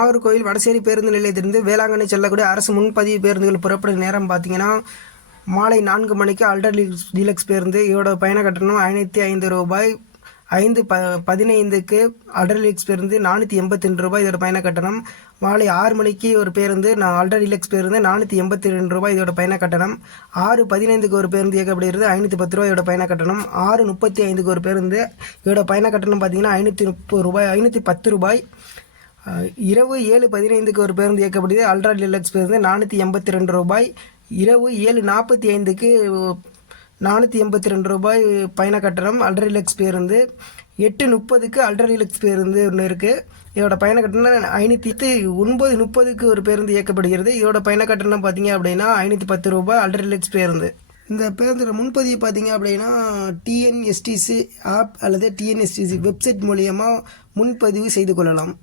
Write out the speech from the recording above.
நாகர்கோவில் வடசேரி பேருந்து நிலையத்திலிருந்து வேளாங்கண்ணி செல்லக்கூடிய அரசு முன்பதிவு பேருந்துகள் புறப்படும் நேரம் பார்த்தீங்கன்னா மாலை 4 மணிக்கு அல்ட்ரா டீலக்ஸ் பேருந்து. இதோட பயண கட்டணம் 505 ரூபாய். 5:15க்கு அல்ட்ரா டீலக்ஸ் பேருந்து 482 ரூபாய் இதோட பயண கட்டணம். மாலை 6 மணிக்கு ஒரு பேருந்து அல்ட்ரா டீலக்ஸ் பேருந்து 482 ரூபாய் இதோட பயண கட்டணம். 6:15க்கு ஒரு பேருந்து இயக்கப்படுகிறது 510 ரூபாய் இதோட பயண கட்டணம். 6:35க்கு ஒரு பேருந்து இதோட பயண கட்டணம் பார்த்தீங்கன்னா 530 ரூபாய் 510 ரூபாய். இரவு 7:15க்கு ஒரு பேருந்து இயக்கப்படுகிறது அல்ட்ரா டீலக்ஸ் பேருந்து 482 ரூபாய். இரவு 7:45க்கு 482 ரூபாய் பயண கட்டணம் அல்ட்ரா டீலக்ஸ் பேருந்து. 8:30க்கு அல்ட்ரா டீலக்ஸ் பேருந்து ஒன்று இருக்குது. இதோட பயண கட்டணம் 9:30க்கு ஒரு பேருந்து இயக்கப்படுகிறது. இதோட பயண கட்டணம் பார்த்தீங்க அப்படின்னா 510 ரூபாய் அல்ட்ரா டீலக்ஸ் பேருந்து. இந்த பேருந்தோட முன்பதிவு பார்த்தீங்க அப்படின்னா டிஎன்எஸ்டிசி ஆப் அல்லது டிஎன்எஸ்டிசி வெப்சைட் மூலியமாக முன்பதிவு செய்து கொள்ளலாம்.